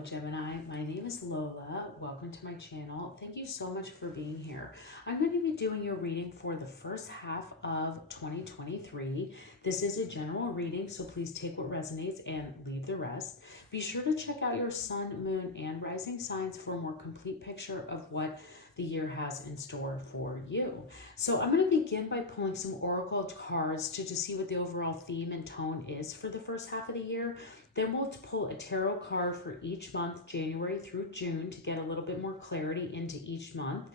Hello Gemini, my name is Lola. Welcome to my channel. Thank you so much for being here. I'm going to be doing your reading for the first half of 2023. This is a general reading, so please take what resonates and leave the rest. Be sure to check out your sun, moon, and rising signs for a more complete picture of what the year has in store for you. So I'm going to begin by pulling some oracle cards to just see what the overall theme and tone is for the first half of the year. Then we'll pull a tarot card for each month, January through June, to get a little bit more clarity into each month.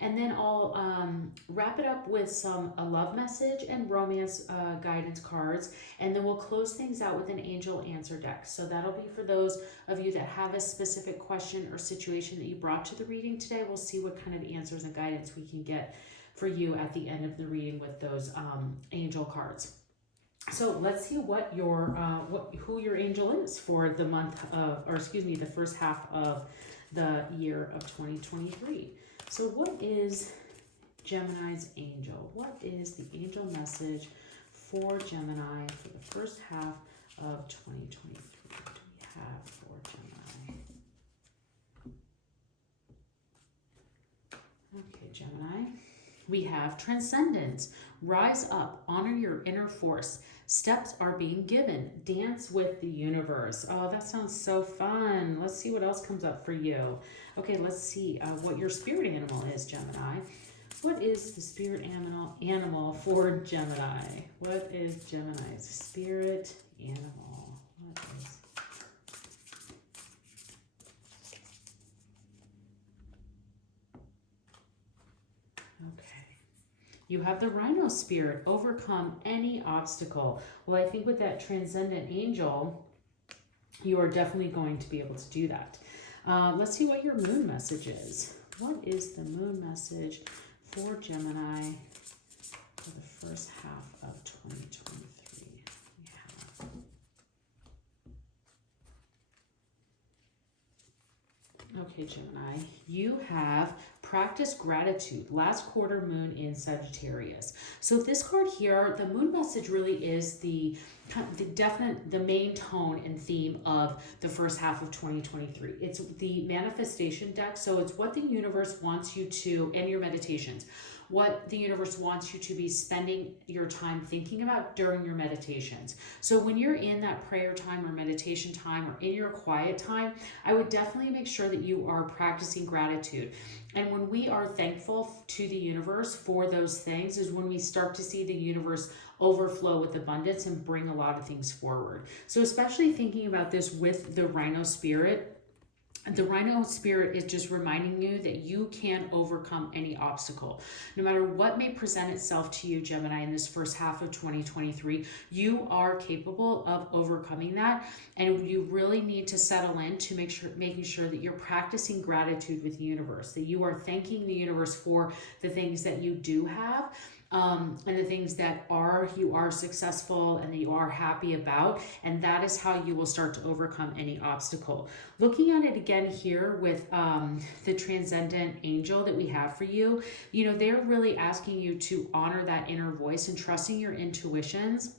And then I'll wrap it up with a love message and romance guidance cards. And then we'll close things out with an angel answer deck. So that'll be for those of you that have a specific question or situation that you brought to the reading today. We'll see what kind of answers and guidance we can get for you at the end of the reading with those angel cards. So let's see what who your angel is for the month of, or excuse me, the first half of the year of 2023. So what is Gemini's angel? What is the angel message for Gemini for the first half of 2023? What do we have for Gemini? Okay, Gemini. We have transcendence. Rise up, honor your inner force. Steps are being given. Dance with the universe. Oh, that sounds so fun. Let's see what else comes up for you. Okay, let's see what your spirit animal is, Gemini. What is the spirit animal for Gemini? What is Gemini's spirit animal? What is... Okay. You have the rhino spirit, overcome any obstacle. Well, I think with that transcendent angel, you are definitely going to be able to do that. Let's see what your moon message is. What is the moon message for Gemini for the first half of 2023? Okay, Gemini, you have practice gratitude, last quarter moon in Sagittarius. So this card here, the moon message really is the main tone and theme of the first half of 2023. It's the manifestation deck. So it's what the universe wants you to, and your meditations, what the universe wants you to be spending your time thinking about during your meditations. So when you're in that prayer time or meditation time or in your quiet time, I would definitely make sure that you are practicing gratitude. And when we are thankful to the universe for those things is when we start to see the universe overflow with abundance and bring a lot of things forward. So especially thinking about this with the rhino spirit, the rhino spirit is just reminding you that you can overcome any obstacle. No matter what may present itself to you, Gemini, in this first half of 2023, you are capable of overcoming that. And you really need to settle in to making sure that you're practicing gratitude with the universe, that you are thanking the universe for the things that you do have. And the things that you are successful and that you are happy about. And that is how you will start to overcome any obstacle. Looking at it again here with the transcendent angel that we have for you, they're really asking you to honor that inner voice and trusting your intuitions,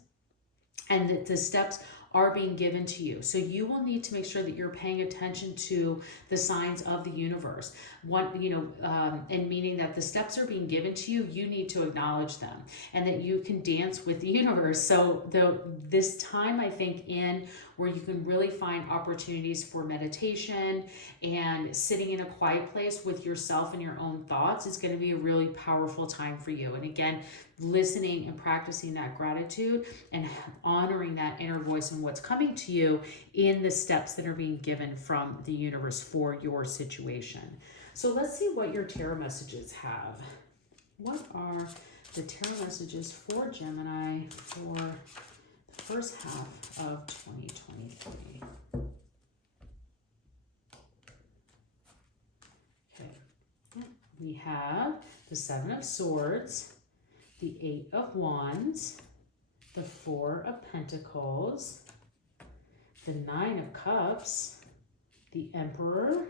and that the steps are being given to you. So you will need to make sure that you're paying attention to the signs of the universe. And meaning that the steps are being given to you, you need to acknowledge them, and that you can dance with the universe. So this time, I think, where you can really find opportunities for meditation and sitting in a quiet place with yourself and your own thoughts is going to be a really powerful time for you. And again, listening and practicing that gratitude and honoring that inner voice and what's coming to you in the steps that are being given from the universe for your situation. So let's see what your tarot messages have. What are the tarot messages for Gemini for the first half of 2023? Okay, we have the Seven of Swords, the Eight of Wands, the Four of Pentacles, the Nine of Cups, the Emperor,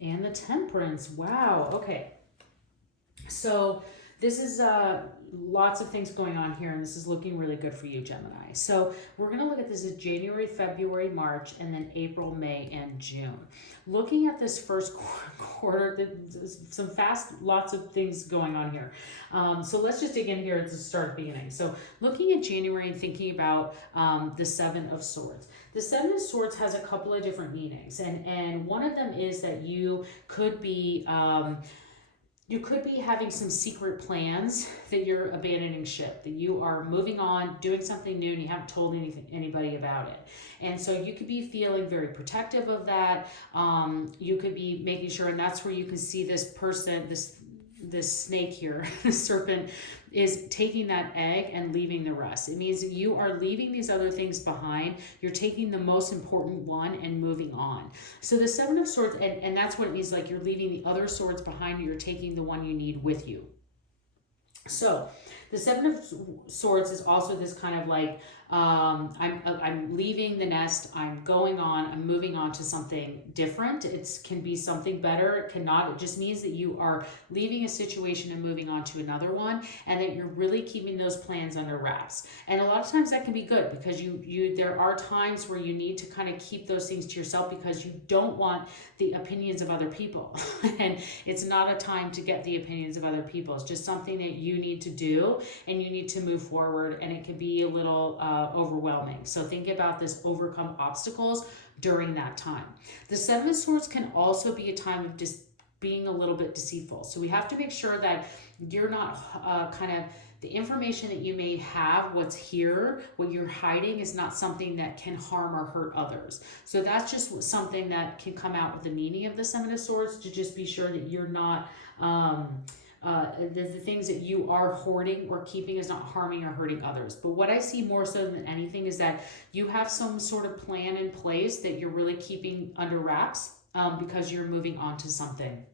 and the Temperance. Wow, okay. So this is lots of things going on here, and this is looking really good for you, Gemini. So we're going to look at this as January, February, March, and then April, May, and June. Looking at this first quarter, lots of things going on here. So let's just dig in here at the start beginning. So looking at January and thinking about the Seven of Swords. The Seven of Swords has a couple of different meanings, and one of them is that you could be having some secret plans, that you're abandoning ship, that you are moving on, doing something new, and you haven't told anybody about it. And so you could be feeling very protective of that. You could be making sure, and that's where you can see this person, this snake here, this serpent, is taking that egg and leaving the rest. It means that you are leaving these other things behind. You're taking the most important one and moving on. So the Seven of Swords, and that's what it means, like you're leaving the other swords behind, you're taking the one you need with you. So the Seven of Swords is also this kind of like, I'm leaving the nest, I'm going on, I'm moving on to something different. It can be something better, it cannot. It just means that you are leaving a situation and moving on to another one, and that you're really keeping those plans under wraps. And a lot of times that can be good, because there are times where you need to kind of keep those things to yourself, because you don't want the opinions of other people. And it's not a time to get the opinions of other people. It's just something that you need to do, and you need to move forward, and it can be a little overwhelming. So think about this: overcome obstacles during that time. The Seven of Swords can also be a time of just being a little bit deceitful. So we have to make sure that you're not the information that you may have, what's here, what you're hiding, is not something that can harm or hurt others. So that's just something that can come out with the meaning of the Seven of Swords, to just be sure that you're not the things that you are hoarding or keeping is not harming or hurting others. But what I see more so than anything is that you have some sort of plan in place that you're really keeping under wraps, because you're moving on to something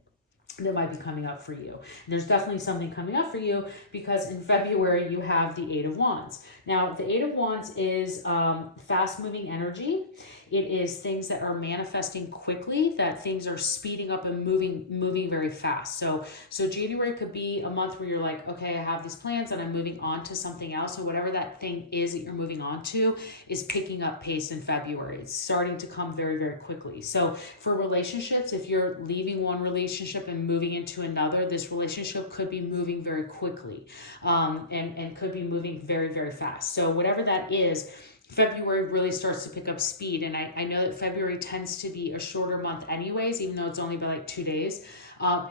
that might be coming up for you. And there's definitely something coming up for you, because in February you have the Eight of Wands. Now the Eight of Wands is fast moving energy. It is things that are manifesting quickly, that things are speeding up and moving very fast. So January could be a month where you're like, okay, I have these plans and I'm moving on to something else. So whatever that thing is that you're moving on to is picking up pace in February. It's starting to come very, very quickly. So for relationships, if you're leaving one relationship and moving into another, this relationship could be moving very quickly, and could be moving very, very fast. So whatever that is, February really starts to pick up speed. And I know that February tends to be a shorter month anyways, even though it's only by like 2 days.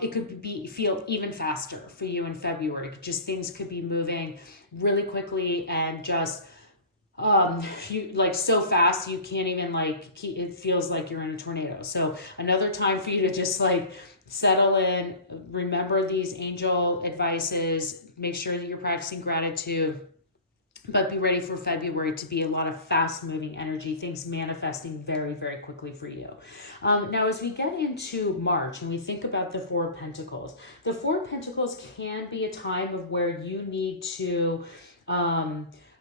It could feel even faster for you in February. Just things could be moving really quickly, and just you like so fast you can't even it feels like you're in a tornado. So another time for you to just like settle in, remember these angel advices, make sure that you're practicing gratitude. But be ready for February to be a lot of fast moving energy, things manifesting very, very quickly for you. Now, as we get into March and we think about the Four of Pentacles, the Four of Pentacles can be a time of where you need to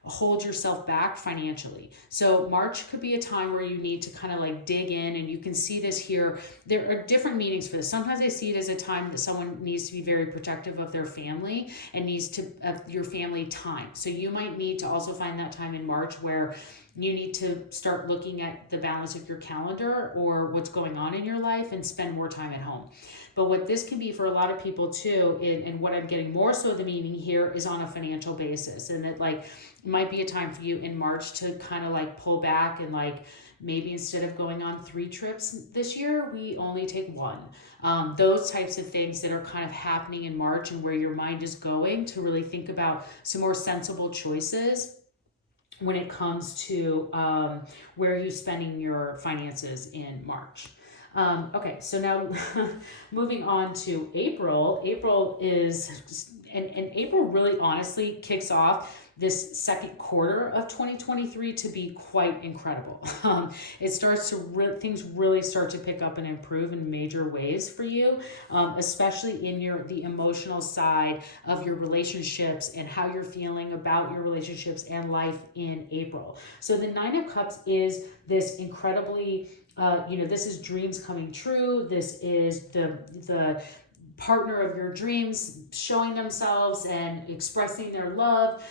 hold yourself back financially. So March could be a time where you need to kind of like dig in, and you can see this here. There are different meanings for this. Sometimes I see it as a time that someone needs to be very protective of their family and needs to your family time. So you might need to also find that time in March where you need to start looking at the balance of your calendar or what's going on in your life and spend more time at home. But what this can be for a lot of people too, and what I'm getting more so the meaning here, is on a financial basis. And that like might be a time for you in March to kind of like pull back, and like maybe instead of going on 3 trips this year, we only take 1. Those types of things that are kind of happening in March, and where your mind is going to really think about some more sensible choices when it comes to where you're spending your finances in March. Okay, so now moving on to April. April is, and April really honestly kicks off this second quarter of 2023 to be quite incredible. It starts to things really start to pick up and improve in major ways for you, especially in the emotional side of your relationships and how you're feeling about your relationships and life in April. So the Nine of Cups is this incredibly, this is dreams coming true. This is the partner of your dreams showing themselves and expressing their love.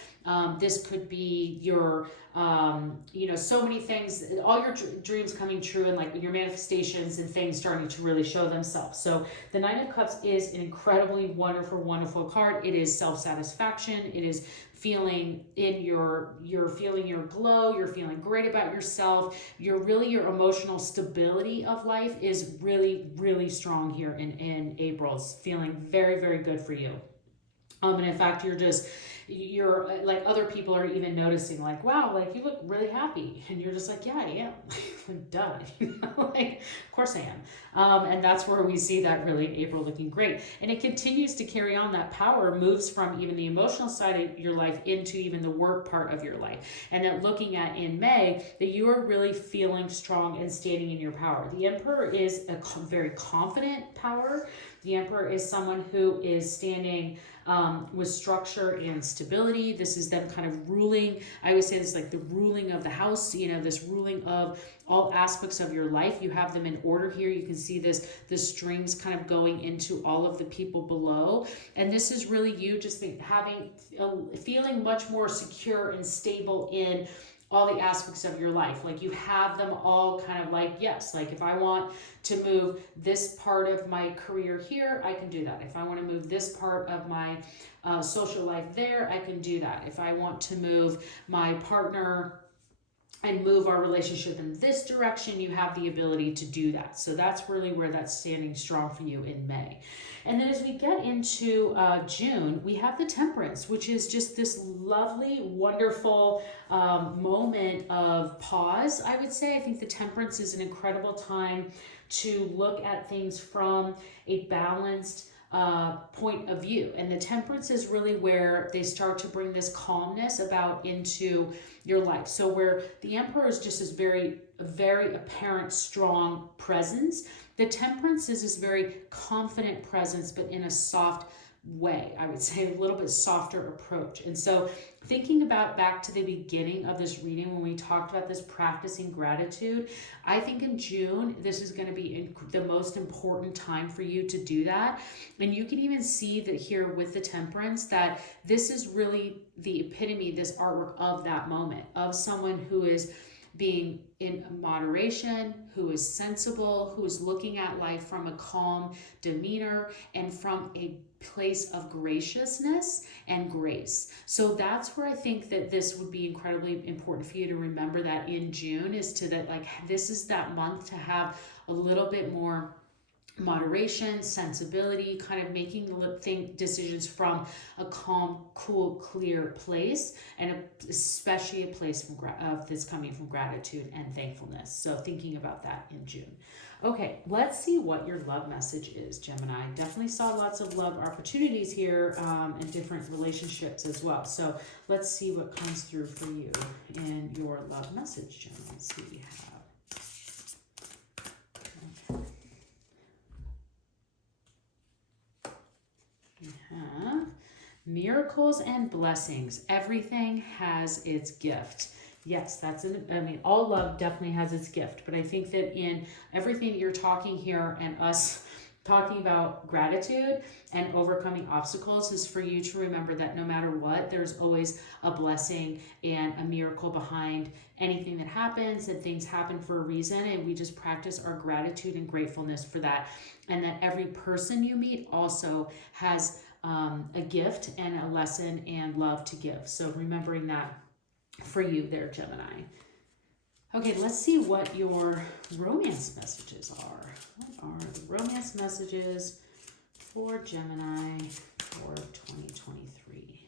This could be your, so many things, all your dreams coming true, and like your manifestations and things starting to really show themselves. So the Nine of Cups is an incredibly wonderful, wonderful card. It is self-satisfaction. It is feeling you're feeling your glow, you're feeling great about yourself. Your emotional stability of life is really, really strong here in April. It's feeling very, very good for you. And in fact, you're like, other people are even noticing, like, wow, like you look really happy, and you're just like, yeah, I am. Like, duh, like, of course I am. And that's where we see that really in April looking great, and it continues to carry on. That power moves from even the emotional side of your life into even the work part of your life, and that looking at in May that you are really feeling strong and standing in your power. The Emperor is a very confident power. The Emperor is someone who is standing with structure and stability. This is them kind of ruling. I always say this, like the ruling of the house, this ruling of all aspects of your life. You have them in order here. You can see the strings kind of going into all of the people below. And this is really you just feeling much more secure and stable in all the aspects of your life. Like you have them all kind of like, yes, like if I want to move this part of my career here, I can do that. If I want to move this part of my social life there, I can do that. If I want to move my partner and move our relationship in this direction, you have the ability to do that. So that's really where that's standing strong for you in May. And then as we get into June, we have the Temperance, which is just this lovely, wonderful moment of pause, I would say. I think the Temperance is an incredible time to look at things from a balanced point of view. And the Temperance is really where they start to bring this calmness about into your life. So where the Emperor is just this very, very apparent, strong presence, the Temperance is this very confident presence, but in a soft way. I would say a little bit softer approach. And so thinking about back to the beginning of this reading, when we talked about this practicing gratitude, I think in June, this is going to be the most important time for you to do that. And you can even see that here with the Temperance, that this is really the epitome, this artwork of that moment, of someone who is being in moderation, who is sensible, who is looking at life from a calm demeanor and from a place of graciousness and grace. So that's where I think that this would be incredibly important for you to remember that in June, is to that, like, this is that month to have a little bit more moderation, sensibility, kind of making decisions from a calm, cool, clear place, and especially a place that's coming from gratitude and thankfulness. So thinking about that in June. Okay, let's see what your love message is, Gemini. Definitely saw lots of love opportunities here in different relationships as well. So let's see what comes through for you in your love message, Gemini. Let's see what we have. We have miracles and blessings. Everything has its gift. Yes, all love definitely has its gift, but I think that in everything that you're talking here and us talking about gratitude and overcoming obstacles is for you to remember that no matter what, there's always a blessing and a miracle behind anything that happens, and things happen for a reason, and we just practice our gratitude and gratefulness for that. And that every person you meet also has a gift and a lesson and love to give. So remembering that for you there, Gemini. Okay, let's see what your romance messages are. What are the romance messages for Gemini for 2023?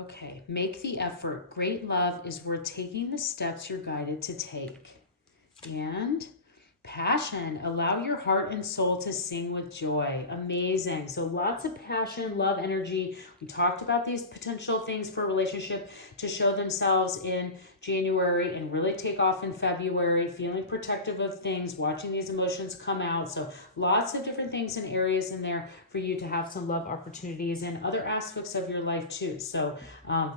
Okay, make the effort. Great love is worth taking the steps you're guided to take. And passion, allow your heart and soul to sing with joy. Amazing. So lots of passion, love, energy. We talked about these potential things for a relationship to show themselves in January and really take off in February, feeling protective of things, watching these emotions come out. So lots of different things and areas in there for you to have some love opportunities and other aspects of your life too. So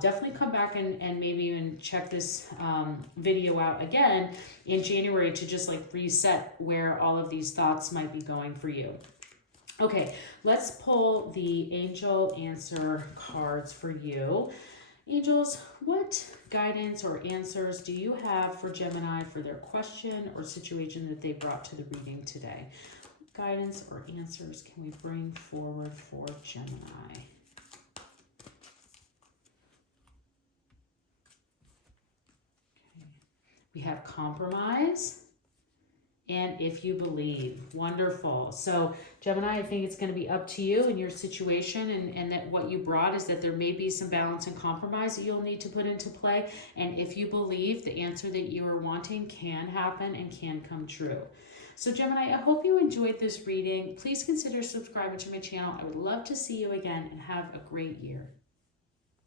definitely come back and maybe even check this video out again in January to just like reset where all of these thoughts might be going for you. Okay, let's pull the angel answer cards for you. Angels, what guidance or answers do you have for Gemini for their question or situation that they brought to the reading today? What guidance or answers can we bring forward for Gemini? Okay. We have compromise. And if you believe. Wonderful. So Gemini, I think it's going to be up to you and your situation, and that what you brought is that there may be some balance and compromise that you'll need to put into play. And if you believe, the answer that you are wanting can happen and can come true. So Gemini, I hope you enjoyed this reading. Please consider subscribing to my channel. I would love to see you again, and have a great year.